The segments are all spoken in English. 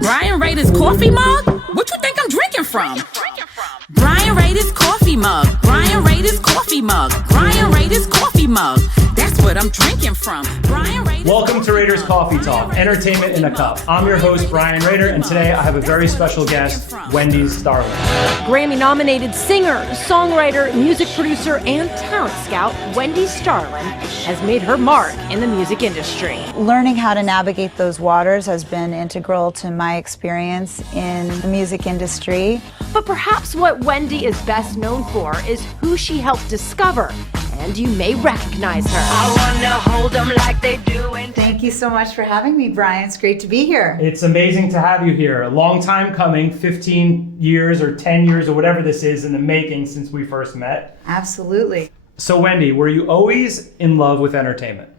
Brian Rader's coffee mug? What you think I'm drinking from? Brian Rader's coffee mug. Brian Rader's coffee mug. Brian Rader's coffee mug. That's what I'm drinking from. Brian Rader's. Welcome to Rader's Coffee Talk, entertainment in a cup. I'm your host, Brian Rader, and today I have a very special guest, Wendy Starland. Grammy-nominated singer, songwriter, music producer, and talent scout, Wendy Starland has made her mark in the music industry. Learning how to navigate those waters has been integral to my experience in the music industry. But perhaps what Wendy is best known for is who she helped discover, and you may recognize her. I wanna hold them like they do. Thank you so much for having me, Brian. It's great to be here. It's amazing to have you here. A long time coming, 15 years or 10 years or whatever this is in the making since we first met. Absolutely. So Wendy, were you always in love with entertainment?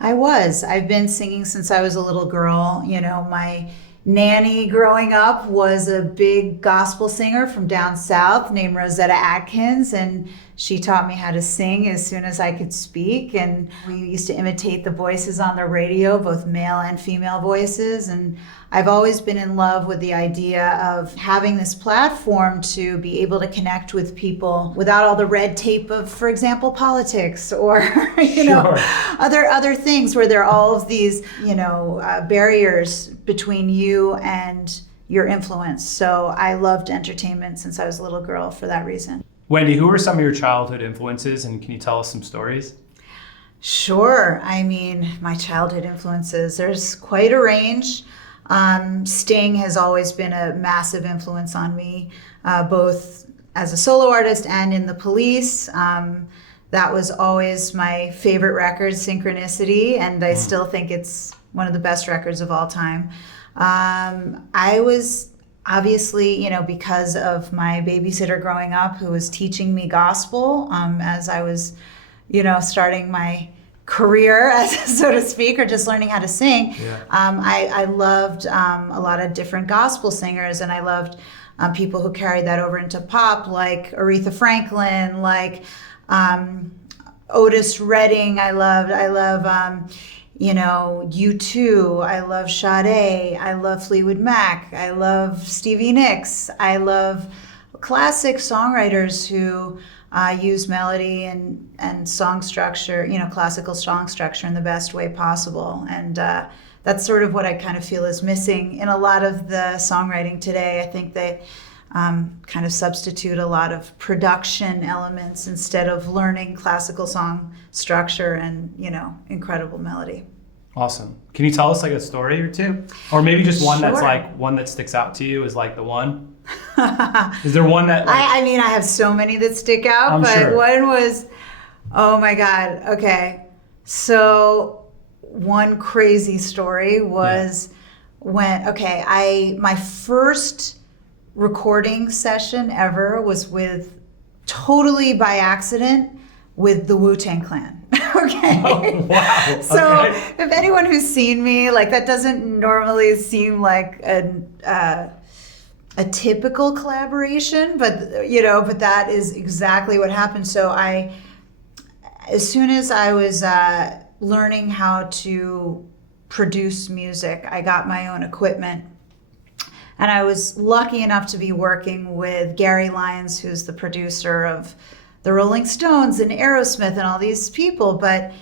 I was. I've been singing since I was a little girl. You know, my nanny growing up was a big gospel singer from down south named Rosetta Atkins, and she taught me how to sing as soon as I could speak. And we used to imitate the voices on the radio, both male and female voices. And I've always been in love with the idea of having this platform to be able to connect with people without all the red tape of, for example, politics or other things where there are all of these barriers between you and your influence. So I loved entertainment since I was a little girl for that reason. Wendy, who were some of your childhood influences, and can you tell us some stories? Sure. I mean, my childhood influences, there's quite a range. Sting has always been a massive influence on me, both as a solo artist and in the Police. That was always my favorite record, Synchronicity, and I still think it's one of the best records of all time. I was obviously, because of my babysitter growing up who was teaching me gospel as I was, starting my career, so to speak, or just learning how to sing. Yeah. I loved a lot of different gospel singers, and I loved people who carried that over into pop, like Aretha Franklin, like Otis Redding. I love U2, I love Sade, I love Fleetwood Mac, I love Stevie Nicks, I love classic songwriters who use melody and song structure, classical song structure in the best way possible. And that's sort of what I kind of feel is missing in a lot of the songwriting today. I think they kind of substitute a lot of production elements instead of learning classical song structure and, incredible melody. Awesome. Can you tell us like a story or two? Or maybe just one Sure. that's like one that sticks out to you is like the one? Is there one that like, I mean, I have so many that stick out, I'm but sure. one was, oh my God. Okay. So one crazy story was my first recording session ever was totally by accident with the Wu-Tang Clan. Okay. Oh, wow. So Okay. if anyone who's seen me, like that doesn't normally seem like a typical collaboration, but that is exactly what happened. So as soon as I was learning how to produce music, I got my own equipment. And I was lucky enough to be working with Gary Lyons, who's the producer of the Rolling Stones and Aerosmith and all these people. But,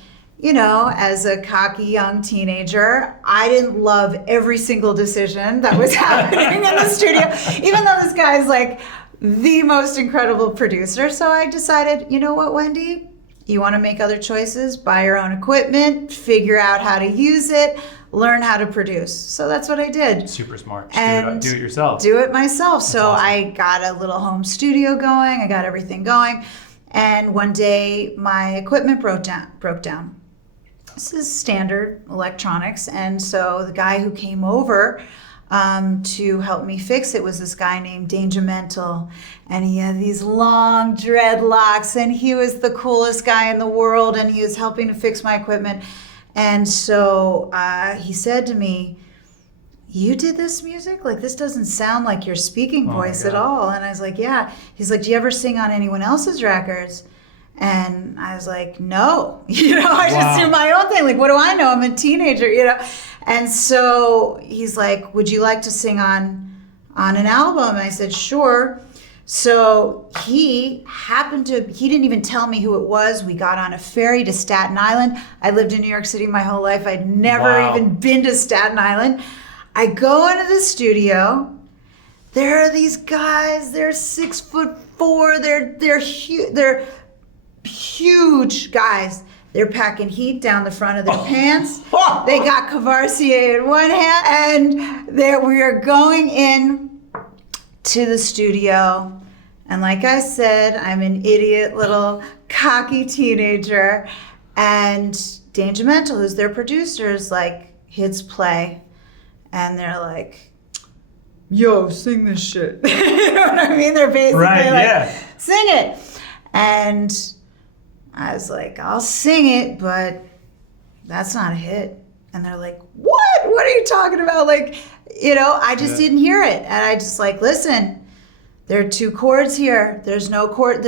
as a cocky young teenager, I didn't love every single decision that was happening in the studio, even though this guy's like the most incredible producer. So I decided, you know what, Wendy? You want to make other choices, buy your own equipment, figure out how to use it, learn how to produce. So that's what I did. Super smart. And do it yourself. Do it myself. So awesome. I got a little home studio going. I got everything going. And one day my equipment broke down. This is standard electronics. And so the guy who came over to help me fix it was this guy named Danger Mental. And he had these long dreadlocks, and he was the coolest guy in the world, and he was helping to fix my equipment. And so he said to me, "You did this music? Like, this doesn't sound like your speaking voice at all." And I was like, "Yeah." He's like, "Do you ever sing on anyone else's records?" And I was like, "No." I just do my own thing. Like, what do I know? I'm a teenager, And so he's like, would you like to sing on an album? And I said, sure. So he didn't even tell me who it was. We got on a ferry to Staten Island. I lived in New York City my whole life. I'd never even been to Staten Island. I go into the studio. There are these guys. They're 6'4". They're huge guys. They're packing heat down the front of their pants. They got Courvoisier in one hand, and we are going in to the studio. And like I said, I'm an idiot little cocky teenager. And Danger Mental, who's their producer, is like, hits play. And they're like, yo, sing this shit. You know what I mean? They're basically sing it. And I was like, I'll sing it, but that's not a hit. And they're like, what? What are you talking about? Like, I just didn't hear it. And I just like, listen, there are 2 chords here. There's no chord,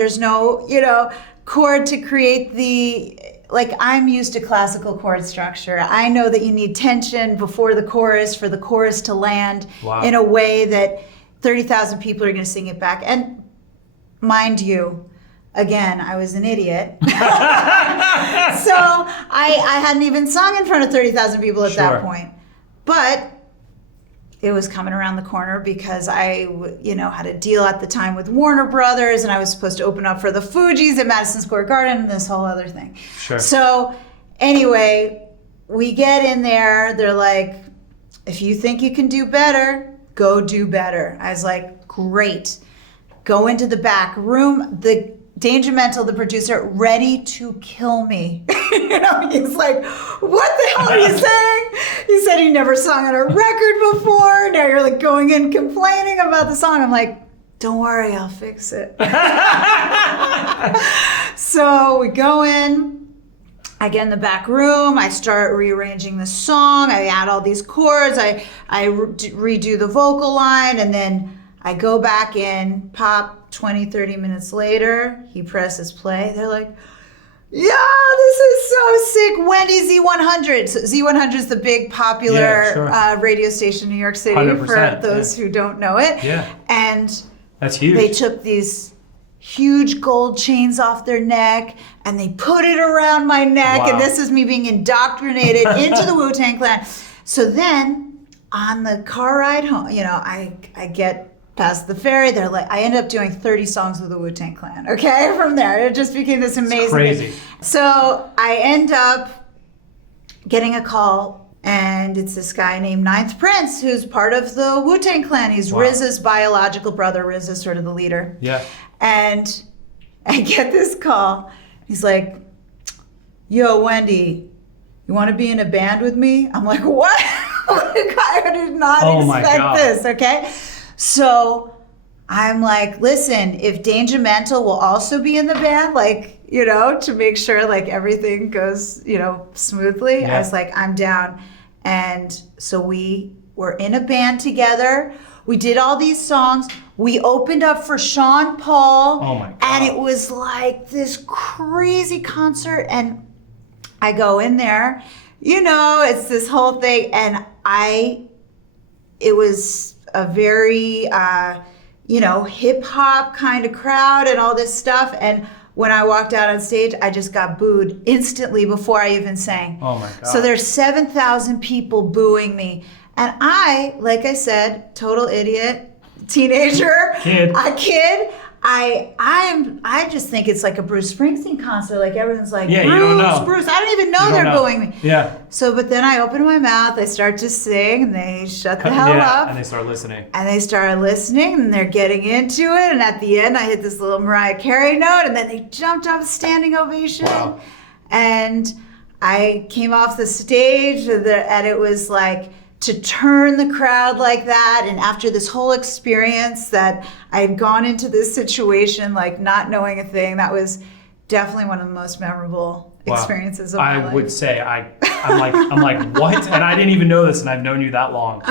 chord to create the, like, I'm used to classical chord structure. I know that you need tension before the chorus for the chorus to land in a way that 30,000 people are going to sing it back. And mind you, again, I was an idiot. So I hadn't even sung in front of 30,000 people at that point. But it was coming around the corner because I, had a deal at the time with Warner Brothers, and I was supposed to open up for the Fugees at Madison Square Garden and this whole other thing. Sure. So anyway, we get in there. They're like, if you think you can do better, go do better. I was like, great. Go into the back room. The Danger Mental, the producer, ready to kill me. He's like, what the hell are you saying? He said he never sung on a record before. Now you're like going in complaining about the song. I'm like, don't worry, I'll fix it. So we go in. I get in the back room. I start rearranging the song. I add all these chords. I redo the vocal line, and then I go back in, pop. 20, 30 minutes later, he presses play. They're like, yeah, this is so sick. Wendy Z100. So Z100 is the big popular radio station in New York City for those who don't know it. Yeah. And that's huge. They took these huge gold chains off their neck and they put it around my neck. Wow. And this is me being indoctrinated into the Wu-Tang Clan. So then on the car ride home, I get past the ferry. They're like, I ended up doing 30 songs with the Wu-Tang Clan. Okay, from there, it just became this amazing crazy thing. So I end up getting a call, and it's this guy named Ninth Prince, who's part of the Wu-Tang Clan. He's RZA's biological brother. RZA's sort of the leader. Yeah. And I get this call. He's like, yo, Wendy, you want to be in a band with me? I'm like, what? I did not expect this. Okay. So I'm like, listen, if Danger Mental will also be in the band, to make sure everything goes, smoothly, I was like, I'm down. And so we were in a band together. We did all these songs. We opened up for Sean Paul. Oh my God. And it was like this crazy concert. And I go in there, it's this whole thing. And it was a very, hip hop kind of crowd and all this stuff. And when I walked out on stage, I just got booed instantly before I even sang. Oh my God. So there's 7,000 people booing me. And I, like I said, total idiot, teenager, kid. I just think it's like a Bruce Springsteen concert. Like everyone's like, Bruce, you don't know. Bruce. I don't even know they're booing me. Yeah. So, but then I open my mouth, I start to sing, and they shut the hell up. And they start listening. And they started listening, and they're getting into it. And at the end, I hit this little Mariah Carey note, and then they jumped up, standing ovation. Wow. And I came off the stage, and it was like, to turn the crowd like that, and after this whole experience that I had gone into this situation like not knowing a thing, that was definitely one of the most memorable experiences of my life. I would say I'm like what? And I didn't even know this, and I've known you that long.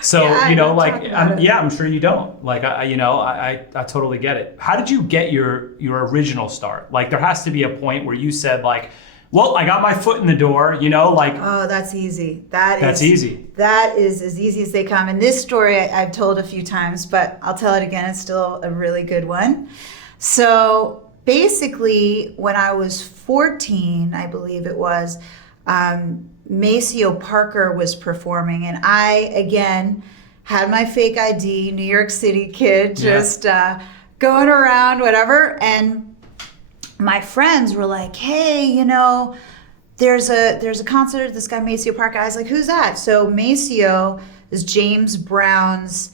So I'm sure you don't. Like I totally get it. How did you get your original start? Like there has to be a point where you said like, Well, I got my foot in the door, you know, like. Oh, that's easy. That's easy. That is as easy as they come. And this story I've told a few times, but I'll tell it again. It's still a really good one. So basically, when I was 14, I believe it was, Maceo Parker was performing. And I, again, had my fake ID, New York City kid, just going around, whatever. And my friends were like, hey, you know, there's a concert of this guy Maceo Parker. I was like, who's that? So Maceo is James Brown's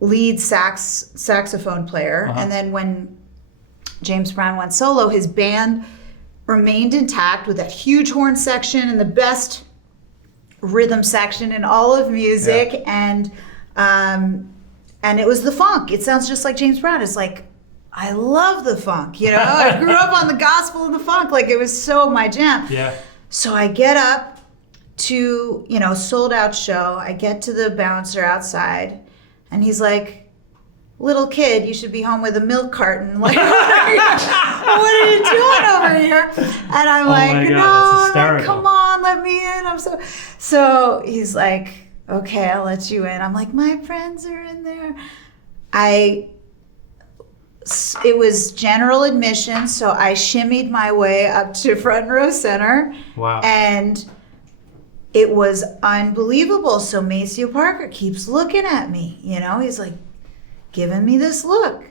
lead saxophone player. And then when James Brown went solo, his band remained intact with that huge horn section and the best rhythm section in all of music. And it was the funk. It sounds just like James Brown. It's like, I love the funk, you know? I grew up on the gospel and the funk. Like, it was so my jam. Yeah. So I get up to, you know, sold out show. I get to the bouncer outside, and he's like, little kid, you should be home with a milk carton. Like, what are you doing over here? And I'm like, no, come on, let me in. So he's like, okay, I'll let you in. I'm like, my friends are in there. It was general admission, so I shimmied my way up to front row center. Wow. And it was unbelievable. So Maceo Parker keeps looking at me, you know, he's like giving me this look.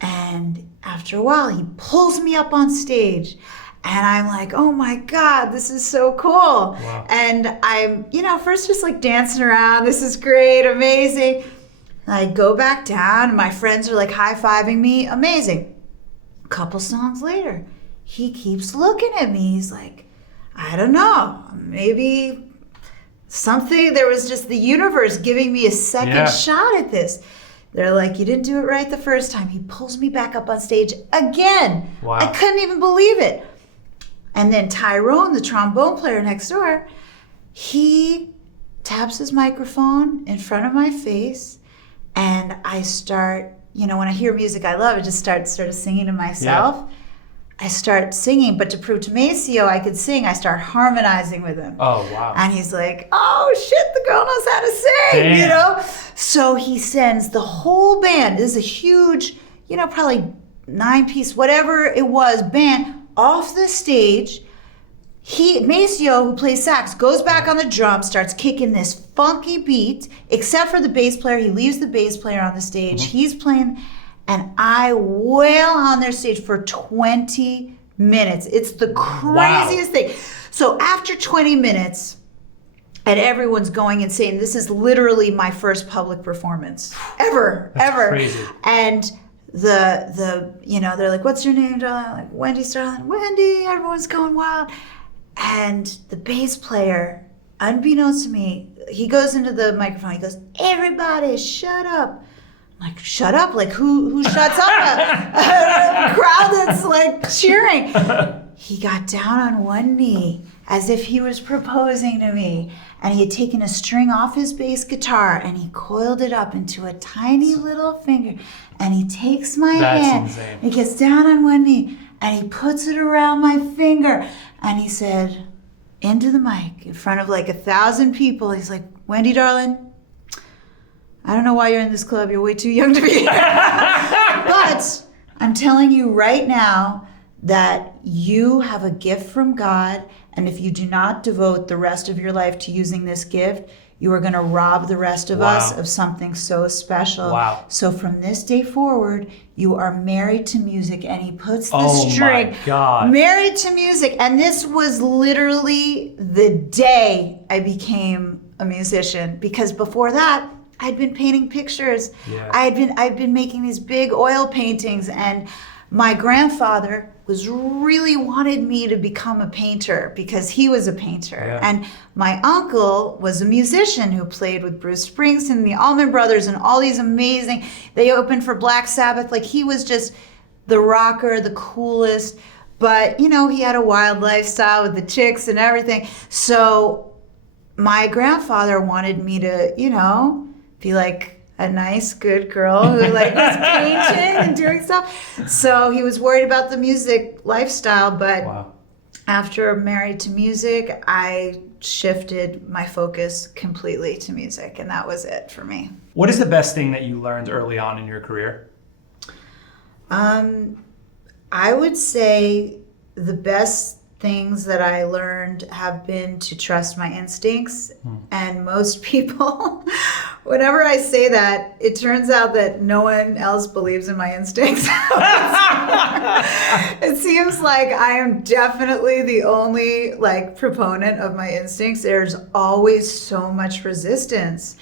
And after a while, he pulls me up on stage. And I'm like, oh my God, this is so cool. Wow. And I'm, you know, first just like dancing around. This is great, amazing. I go back down, and my friends are like high-fiving me. Amazing. A couple songs later, he keeps looking at me. He's like, I don't know, maybe something, there was just the universe giving me a second shot at this. They're like, you didn't do it right the first time. He pulls me back up on stage again. Wow. I couldn't even believe it. And then Tyrone, the trombone player next door, he taps his microphone in front of my face. And I start, you know, when I hear music I love, I just start sort of singing to myself. Yeah. I start singing, but to prove to Maceo I could sing, I start harmonizing with him. Oh, wow. And he's like, oh shit, the girl knows how to sing, Damn. You know? So he sends the whole band, this is a huge, you know, probably 9-piece, whatever it was, band, off the stage. Maceo, who plays sax, goes back on the drum, starts kicking this funky beat, except for the bass player. He leaves the bass player on the stage. Mm-hmm. He's playing, and I wail on their stage for 20 minutes. It's the craziest thing. So after 20 minutes, and everyone's going and saying, this is literally my first public performance ever. Crazy. And the you know, they're like, what's your name, darling? I'm like, Wendy, Starland. Wendy, everyone's going wild. And the bass player, unbeknownst to me, he goes into the microphone. He goes, everybody, shut up. I'm like, shut up? Like, who shuts up? A crowd that's like cheering. He got down on one knee as if he was proposing to me. And he had taken a string off his bass guitar and he coiled it up into a tiny little finger. And he takes my hand. That's insane. He gets down on one knee and he puts it around my finger. And he said, into the mic, in front of like 1,000 people, he's like, Wendy, darling, I don't know why you're in this club. You're way too young to be here. But I'm telling you right now that you have a gift from God. And if you do not devote the rest of your life to using this gift, you are going to rob the rest of us of something so special. Wow. So from this day forward, you are married to music. And he puts the Oh string. my God. Married to music. And this was literally the day I became a musician. Because before that, I'd been painting pictures. Yeah. I'd been making these big oil paintings. And my grandfather really wanted me to become a painter because he was a painter. Yeah. And my uncle was a musician who played with Bruce Springsteen, the Allman Brothers, and all these amazing, they opened for Black Sabbath. Like, he was just the rocker, the coolest. But, you know, he had a wild lifestyle with the chicks and everything. So my grandfather wanted me to, you know, be like a nice, good girl who like was painting and doing stuff. So he was worried about the music lifestyle, but after Married to Music, I shifted my focus completely to music, and that was it for me. What is the best thing that you learned early on in your career? I would say the best things that I learned have been to trust my instincts. And most people, whenever I say that, it turns out that no one else believes in my instincts. It seems like I am definitely the only proponent of my instincts. There's always so much resistance.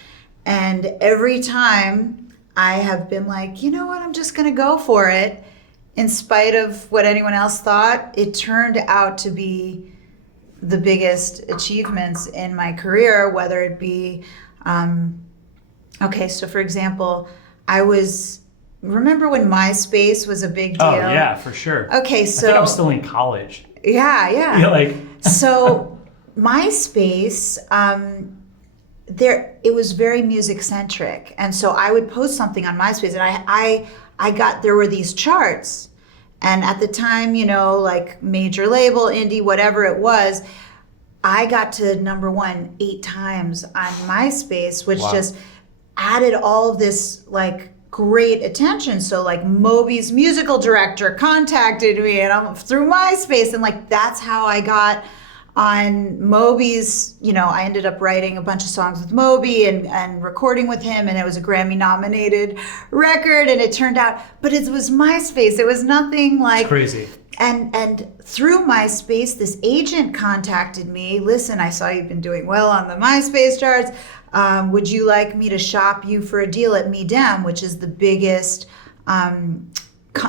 And every time I have been like, you know what, I'm just going to go for it. In spite of what anyone else thought, it turned out to be the biggest achievements in my career, whether it be, so for example, remember when MySpace was a big deal? Oh, yeah, for sure. Okay, so. I think I'm still in college. Yeah. Yeah, So MySpace, it was very music centric. And so I would post something on MySpace and there were these charts, and at the time, major label, indie, whatever it was, I got to number 1 8 times on MySpace, which just added all of this great attention. So Moby's musical director contacted me, and I'm through MySpace, and that's how I got on Moby's, I ended up writing a bunch of songs with Moby and recording with him, and it was a Grammy nominated record, and it turned out, but it was MySpace. It was nothing It's crazy. And through MySpace, this agent contacted me. Listen, I saw you've been doing well on the MySpace charts. Would you like me to shop you for a deal at MIDEM, which is the biggest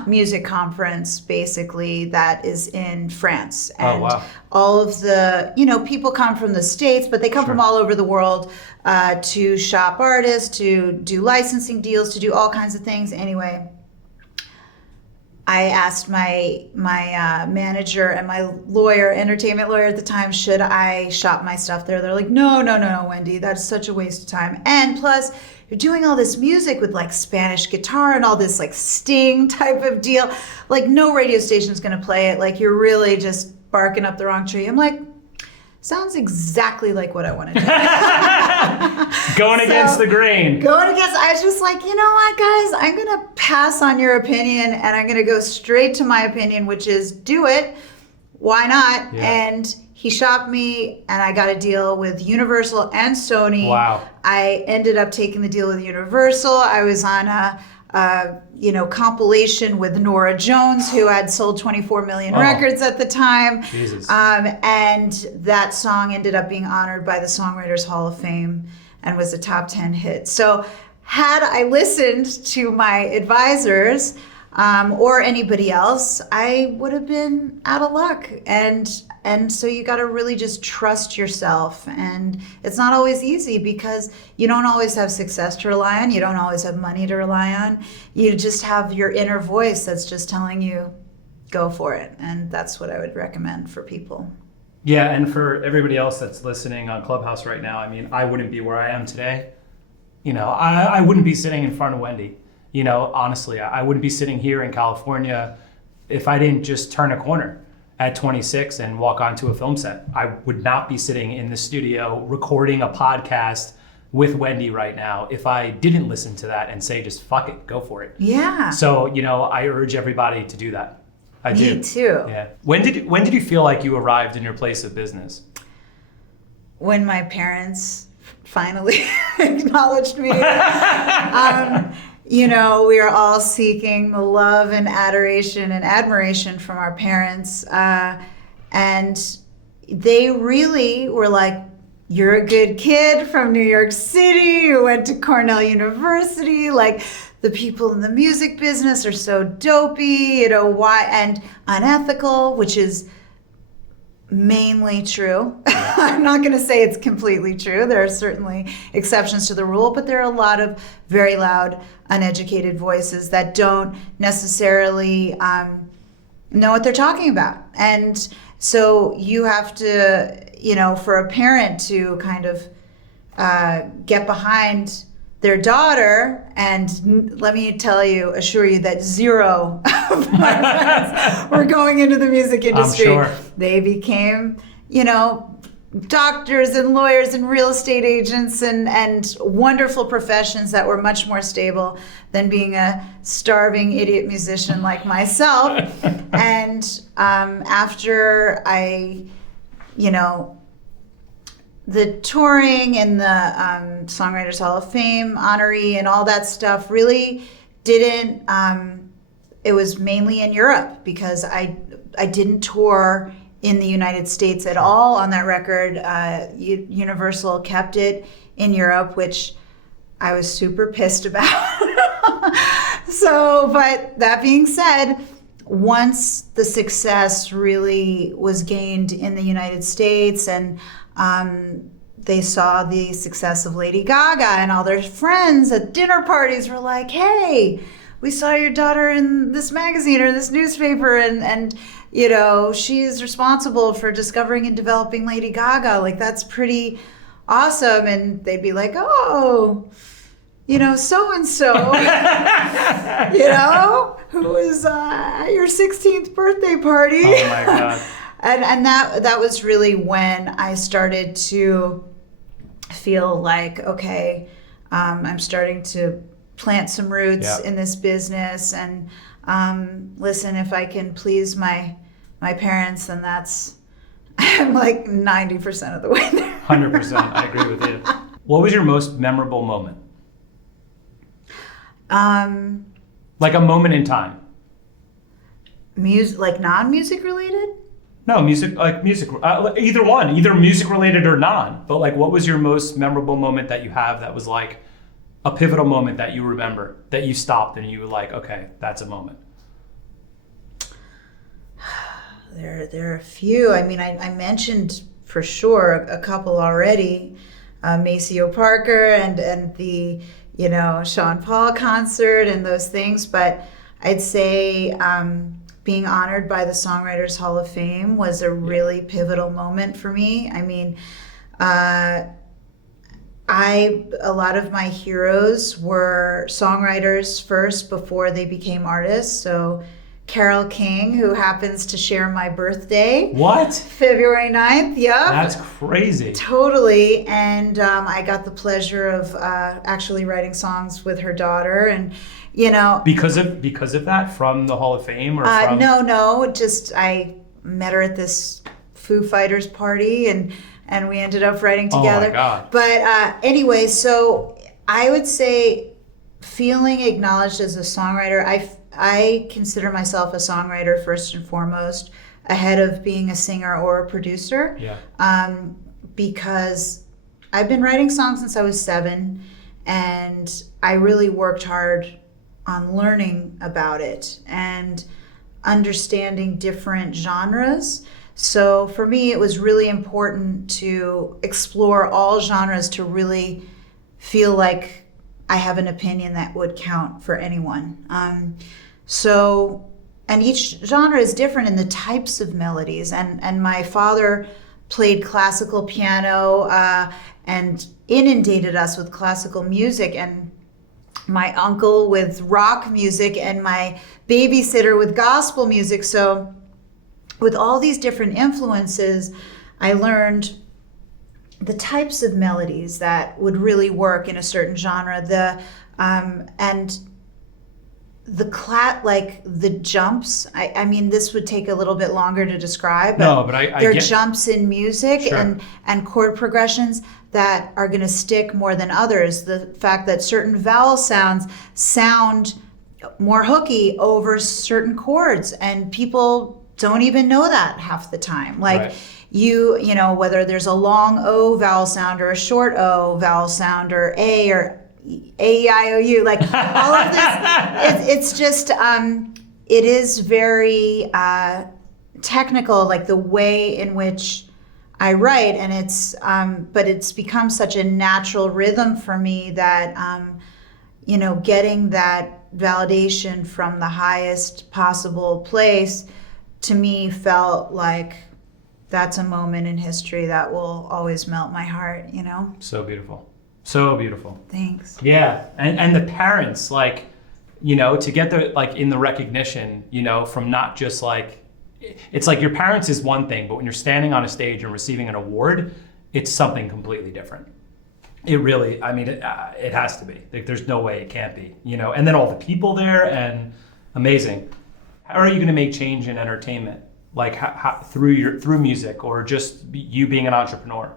music conference basically that is in France. And all of the, people come from the States, but they come from all over the world to shop artists, to do licensing deals, to do all kinds of things. Anyway, I asked my manager and my entertainment lawyer at the time, should I shop my stuff there? They're like, no, Wendy, that's such a waste of time. And plus, you're doing all this music with Spanish guitar and all this Sting type of deal. No radio station's gonna play it. You're really just barking up the wrong tree. I'm like, sounds exactly like what I want to do. Going against the grain. I was just like, you know what, guys, I'm gonna pass on your opinion and I'm gonna go straight to my opinion, which is do it. Why not? Yeah. And he shopped me, and I got a deal with Universal and Sony. Wow. I ended up taking the deal with Universal. I was on a compilation with Norah Jones, who had sold 24 million records at the time. Jesus. And that song ended up being honored by the Songwriters Hall of Fame and was a top 10 hit. So had I listened to my advisors or anybody else, I would have been out of luck. And so you got to really just trust yourself. And it's not always easy because you don't always have success to rely on. You don't always have money to rely on. You just have your inner voice that's just telling you, go for it. And that's what I would recommend for people. Yeah, and for everybody else that's listening on Clubhouse right now, I wouldn't be where I am today. I wouldn't be sitting in front of Wendy. Honestly, I wouldn't be sitting here in California if I didn't just turn a corner at 26 and walk onto a film set. I would not be sitting in the studio recording a podcast with Wendy right now if I didn't listen to that and say, just fuck it, go for it. Yeah. So, I urge everybody to do that. I do. Me too. Yeah. When did you feel like you arrived in your place of business? When my parents finally acknowledged me. We are all seeking the love and adoration and admiration from our parents. And they really were like, you're a good kid from New York City, you went to Cornell University, the people in the music business are so dopey, why, and unethical, which is mainly true. I'm not going to say it's completely true. There are certainly exceptions to the rule, but there are a lot of very loud, uneducated voices that don't necessarily know what they're talking about. And so you have to, for a parent to kind of get behind their daughter, and let me assure you that zero of my friends were going into the music industry. I'm sure. They became, doctors and lawyers and real estate agents and wonderful professions that were much more stable than being a starving idiot musician like myself. And after I, the touring and the Songwriters Hall of Fame honoree and all that stuff really didn't, it was mainly in Europe because I didn't tour in the United States at all on that record. Universal kept it in Europe, which I was super pissed about. But that being said, once the success really was gained in the United States and they saw the success of Lady Gaga and all their friends at dinner parties were like, hey, we saw your daughter in this magazine or this newspaper and she's responsible for discovering and developing Lady Gaga. Like, that's pretty awesome. And they'd be like, oh, so-and-so, who was at your 16th birthday party. Oh my God. And that was really when I started to feel like, okay, I'm starting to plant some roots in this business. And listen, if I can please my parents, then I'm like 90% of the way there. 100%. I agree with you. What was your most memorable moment? Like a moment in time. Music, like non-music related? No, music, either one, either music related or non. But like, what was your most memorable moment that you have that was like a pivotal moment that you remember, that you stopped and you were like, okay, that's a moment? There are a few. I mean, I mentioned for sure a couple already. Maceo Parker and the, Sean Paul concert and those things. But I'd say being honored by the Songwriters Hall of Fame was a really pivotal moment for me. I mean, a lot of my heroes were songwriters first before they became artists. So Carole King, who happens to share my birthday. What? February 9th, yeah. That's crazy. Totally. And I got the pleasure of actually writing songs with her daughter. And, Because of that, from the Hall of Fame? Or from... No. Just I met her at this Foo Fighters party and we ended up writing together. Oh my God. But anyway, so I would say feeling acknowledged as a songwriter, I consider myself a songwriter first and foremost, ahead of being a singer or a producer. Yeah. Because I've been writing songs since I was 7, and I really worked hard on learning about it and understanding different genres. So for me, it was really important to explore all genres to really feel like I have an opinion that would count for anyone. And each genre is different in the types of melodies. And my father played classical piano and inundated us with classical music, and my uncle with rock music, and my babysitter with gospel music. So with all these different influences, I learned the types of melodies that would really work in a certain genre. And the jumps. I mean, this would take a little bit longer to describe. But there are jumps in music. Sure. and chord progressions that are going to stick more than others. The fact that certain vowel sounds sound more hooky over certain chords, and people don't even know that half the time. Like. Right. You know, whether there's a long O vowel sound or a short O vowel sound or A or A-E-I-O-U, like all of this, it's just, it is very technical, like the way in which I write, and it's, but it's become such a natural rhythm for me that, getting that validation from the highest possible place, to me felt like that's a moment in history that will always melt my heart, So beautiful. So beautiful. Thanks. Yeah, and the parents, like, you know, to get the, like, in the recognition, you know, from not just like, it's like your parents is one thing, but when you're standing on a stage and receiving an award, it's something completely different. It really, I mean, it has to be. Like, there's no way it can't be, you know, and then all the people there, and amazing. How are you going to make change in entertainment? Like, how, through music, or just you being an entrepreneur?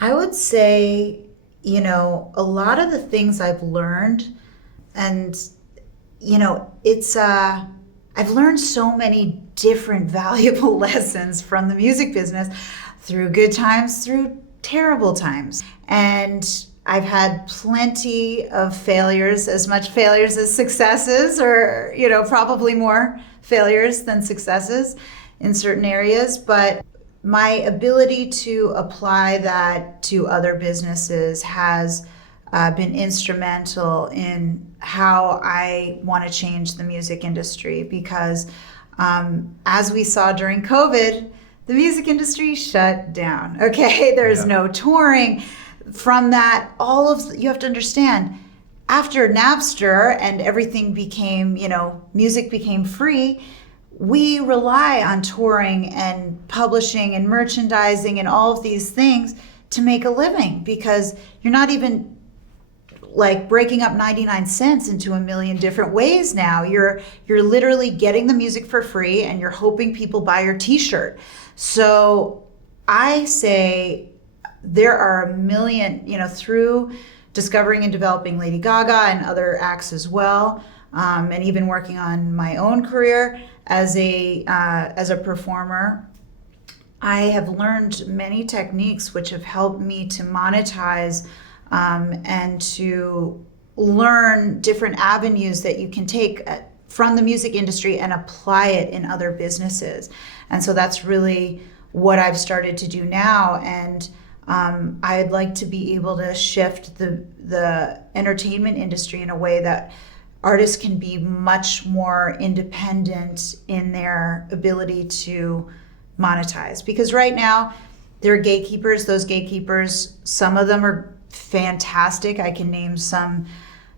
I would say, you know, a lot of the things I've learned, and, you know, it's, I've learned so many different valuable lessons from the music business, through good times, through terrible times. And I've had plenty of failures, as much failures as successes, or, you know, probably more failures than successes in certain areas. But my ability to apply that to other businesses has been instrumental in how I want to change the music industry, because as we saw during COVID, the music industry shut down. Okay, there's no touring. From that, you have to understand, after Napster and everything became, you know, music became free, we rely on touring and publishing and merchandising and all of these things to make a living, because you're not even like breaking up 99 cents into a million different ways now. You're literally getting the music for free, and you're hoping people buy your t-shirt. So I say there are a million, you know, through discovering and developing Lady Gaga and other acts as well, and even working on my own career as a performer, I have learned many techniques which have helped me to monetize and to learn different avenues that you can take from the music industry and apply it in other businesses. And so that's really what I've started to do now. And I'd like to be able to shift the entertainment industry in a way that artists can be much more independent in their ability to monetize. Because right now, there are gatekeepers. Those gatekeepers, some of them are fantastic. I can name some,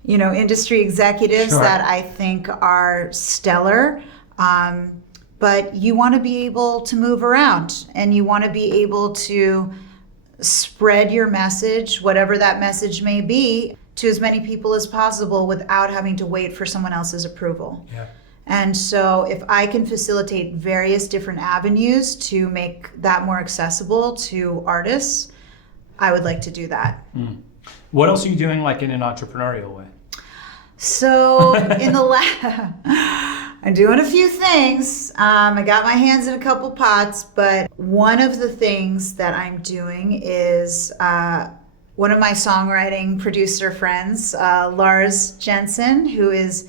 you know, industry executives that I think are stellar. But you want to be able to move around, and you want to be able to spread your message, whatever that message may be, to as many people as possible without having to wait for someone else's approval. Yeah. And so if I can facilitate various different avenues to make that more accessible to artists, I would like to do that. What else are you doing, like, in an entrepreneurial way? So in the I'm doing a few things. I got my hands in a couple pots, but one of the things that I'm doing is one of my songwriting producer friends, Lars Jensen, who is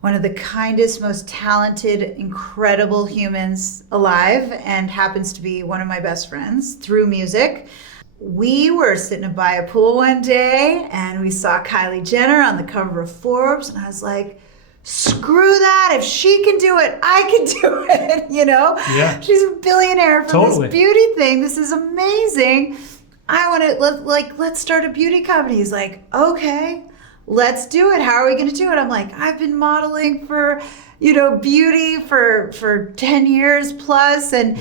one of the kindest, most talented, incredible humans alive, and happens to be one of my best friends through music. We were sitting by a pool one day, and we saw Kylie Jenner on the cover of Forbes, and I was like, screw that. If she can do it, I can do it, you know? Yeah. She's a billionaire from this beauty thing. This is amazing. I want to, let's start a beauty company. He's like, okay, let's do it. How are we going to do it? I'm like, I've been modeling for, you know, beauty for 10 years plus, and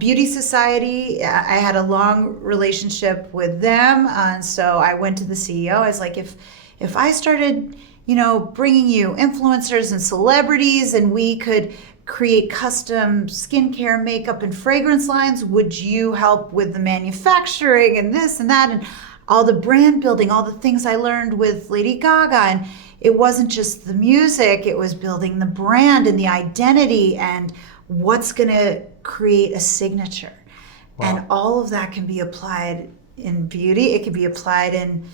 Beauty Society. I had a long relationship with them. And so I went to the CEO. I was like, if I started, you know, bringing you influencers and celebrities, and we could create custom skincare, makeup, and fragrance lines, would you help with the manufacturing and this and that and all the brand building, all the things I learned with Lady Gaga? And it wasn't just the music, it was building the brand and the identity and what's going to create a signature. Wow. And all of that can be applied in beauty. It can be applied in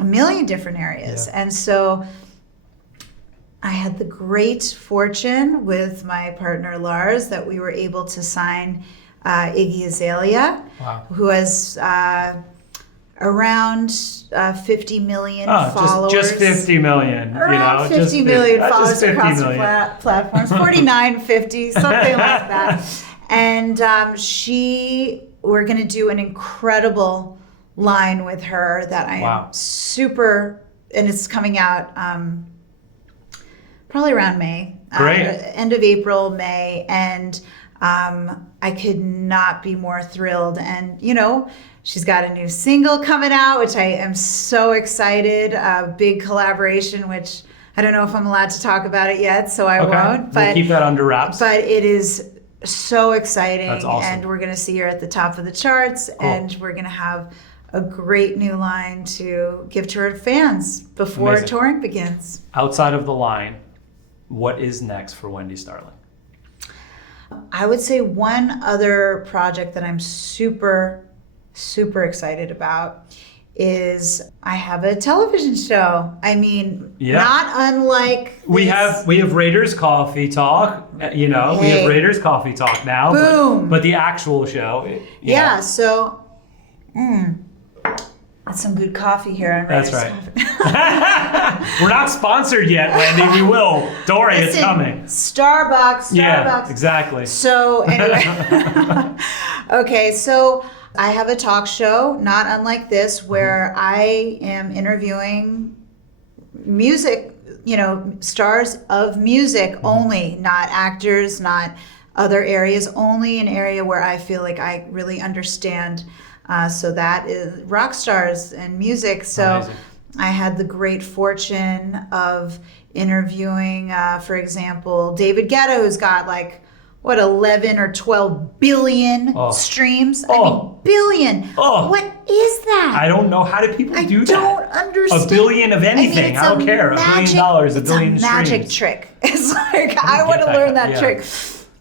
a million different areas. Yeah. And so I had the great fortune with my partner Lars that we were able to sign Iggy Azalea, who has around 50 million followers. Just 50 million. Around 50 million followers across the platforms. 49, 50, something like that. And we're going to do an incredible line with her that I am super, and it's coming out probably around May. Great. End of April, May, and I could not be more thrilled. And, you know, she's got a new single coming out, which I am so excited. A big collaboration, which I don't know if I'm allowed to talk about it yet, so I won't. But we'll keep that under wraps. But it is so exciting. That's awesome. And we're going to see her at the top of the charts, and we're going to have a great new line to give to her fans before Amazing. touring begins. Outside of the line, what is next for Wendy Starland? I would say one other project that I'm super, super excited about is I have a television show. I mean, not unlike we have Raiders Coffee Talk. You know, we have Raiders Coffee Talk now. Boom. But the actual show. Yeah. So. That's some good coffee here on Raiders. That's right. We're not sponsored yet, Wendy. We will. Don't worry, it's coming. Starbucks. Yeah, exactly. So anyway, okay. So I have a talk show, not unlike this, where I am interviewing music, you know, stars of music only, not actors, not other areas, only an area where I feel like I really understand. So that is rock stars and music. So Amazing. I had the great fortune of interviewing, for example, David Guetta, who's got like, 11 or 12 billion streams? I mean, billion. What is that? I don't know. How do people do that? I don't understand. A billion of anything. I don't care. $1 billion, $1 billion streams. It's a magic trick. It's like, I want to learn that trick.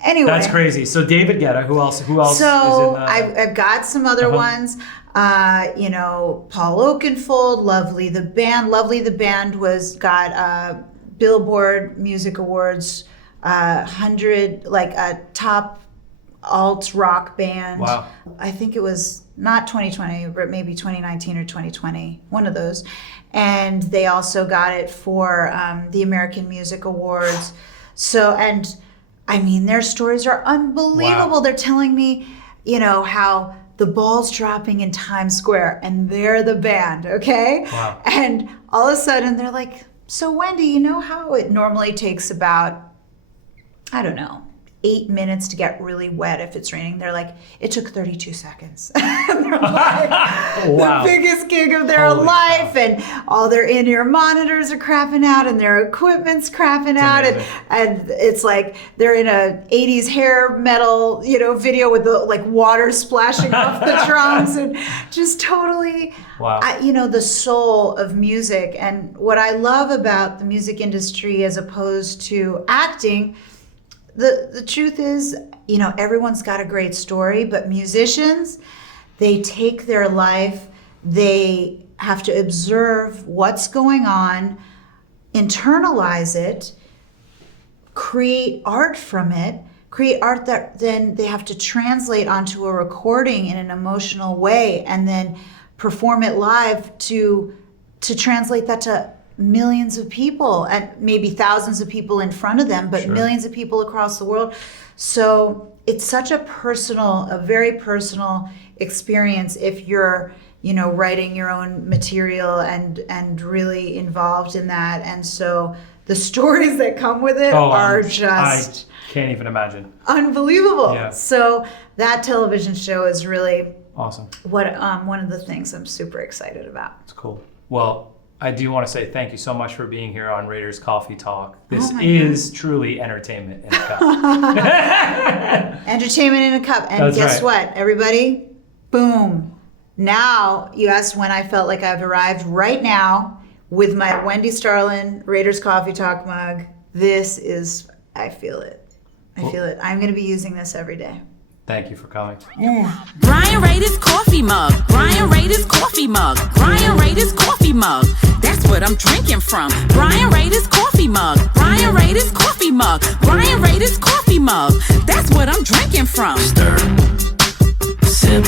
Anyway. That's crazy. So David Guetta, who else So is in I've got some other ones. You know, Paul Oakenfold, Lovely the Band. Lovely the Band got Billboard Music Awards 100, like a top alt rock band. Wow. I think it was not 2020, but maybe 2019 or 2020, one of those. And they also got it for the American Music Awards. So, and I mean, their stories are unbelievable. Wow. They're telling me, you know, how the ball's dropping in Times Square and they're the band, okay? Wow. And all of a sudden they're like, so Wendy, you know how it normally takes about, I don't know, 8 minutes to get really wet if it's raining? They're like, it took 32 seconds. And they're like, the biggest gig of their life, and all their in-ear monitors are crapping out and their equipment's crapping out. And it's like they're in a 80s hair metal, you know, video with the like water splashing off the drums, and just totally, you know, the soul of music. And what I love about the music industry as opposed to acting, the truth is, you know, everyone's got a great story, but musicians, they take their life, they have to observe what's going on, internalize it, create art from it, create art that then they have to translate onto a recording in an emotional way, and then perform it live to translate that to millions of people, and maybe thousands of people in front of them, but millions of people across the world. So it's such a very personal experience if you're, you know, writing your own material and really involved in that. And so the stories that come with it are just, I can't even imagine, unbelievable. Yeah. So that television show is really awesome. What one of the things I'm super excited about. It's cool. Well, I do want to say thank you so much for being here on Raiders Coffee Talk. This is truly entertainment in a cup. Entertainment in a cup. And That's guess right. what, everybody? Boom. Now, you asked when I felt like I've arrived. Right now, with my Wendy Starland Raiders Coffee Talk mug, this is, I feel it. I feel it. I'm going to be using this every day. Thank you for coming. Brian Raiders coffee mug. Brian Raiders coffee mug. Brian Raiders coffee mug. That's what I'm drinking from. Brian Raiders coffee mug. Brian Raiders coffee mug. Brian Raiders coffee mug. That's what I'm drinking from. Stir, sip.